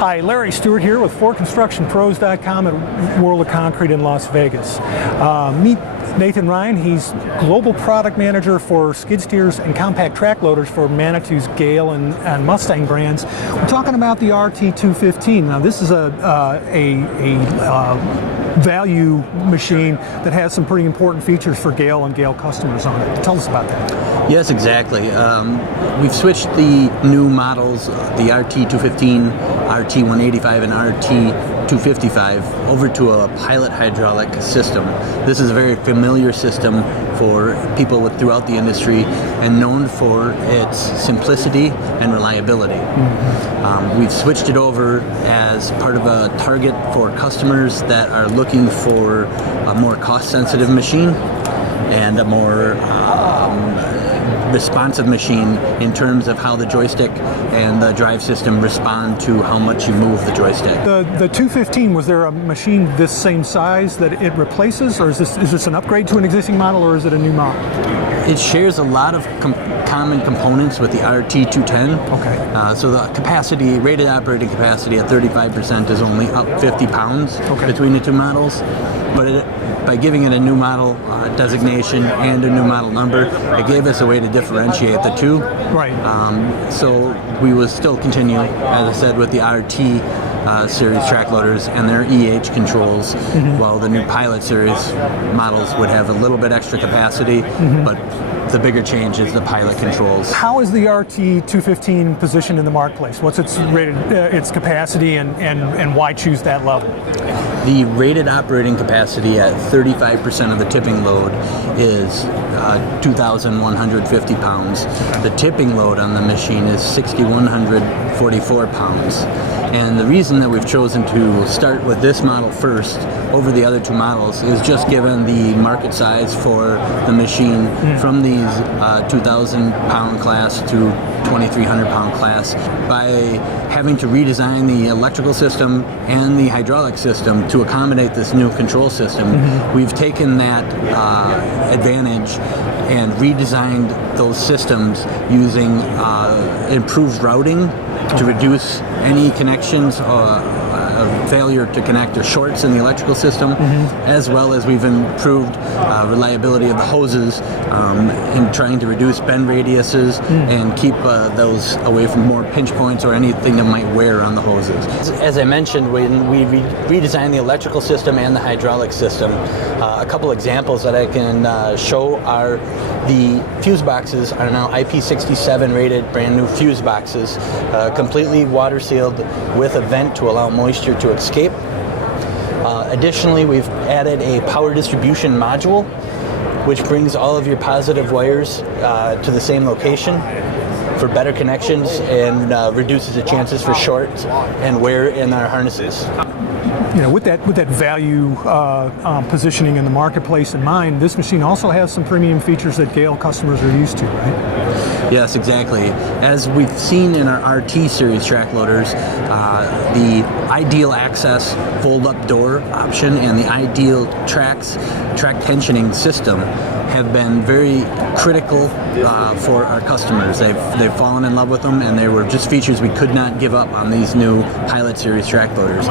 Hi, Larry Stewart here with ForConstructionPros.com at World of Concrete in Las Vegas. Meet Nathan Ryan. He's Global Product Manager for skid steers and compact track loaders for Manitou's Gehl and Mustang brands. We're talking about the RT215. Now this is a value machine that has some pretty important features for Gehl and Gehl customers on it. Tell us about that. Yes, exactly. We've switched the new models, the RT215, RT185, and RT255 over to a pilot hydraulic system. This is a very familiar system for people throughout the industry and known for its simplicity and reliability. We've switched it over as part of a target for customers that are looking for a more cost-sensitive machine and a more responsive machine in terms of how the joystick and the drive system respond to how much you move the joystick. The 215, was there a machine this same size that it replaces, or is this an upgrade to an existing model, or is it a new model? It shares a lot of common components with the RT210. Okay. So the capacity, rated operating capacity at 35% is only up 50 pounds between the two models. But by giving it a new model designation and a new model number, it gave us a way to differentiate the two. Right. So we will still continue, as I said, with the RT series track loaders and their EH controls, while the new Pilot series models would have a little bit extra capacity, but the bigger change is the Pilot controls. How is the RT215 positioned in the marketplace? What's its rated, its capacity, and why choose that level? The rated operating capacity at 35% of the tipping load is 2,150 pounds. The tipping load on the machine is 6,144 pounds. And the reason that we've chosen to start with this model first over the other two models is just given the market size for the machine from these 2,000 pound class to 2,300 pound class. By having to redesign the electrical system and the hydraulic system to accommodate this new control system, we've taken that advantage and redesigned those systems using improved routing to reduce any connections failure to connect or shorts in the electrical system, as well as we've improved reliability of the hoses in trying to reduce bend radiuses and keep those away from more pinch points or anything that might wear on the hoses. As I mentioned, when we redesigned the electrical system and the hydraulic system, a couple examples that I can show are the fuse boxes are now IP67 rated brand new fuse boxes, completely water sealed with a vent to allow moisture to escape. Additionally, we've added a power distribution module which brings all of your positive wires to the same location for better connections and reduces the chances for shorts and wear in our harnesses. You know, with that value positioning in the marketplace in mind, this machine also has some premium features that Gehl customers are used to, right? Yes, exactly. As we've seen in our RT series track loaders, the ideal access fold-up door option and the ideal track tensioning system have been very critical for our customers. They've fallen in love with them, and they were just features we could not give up on these new Pilot series track loaders.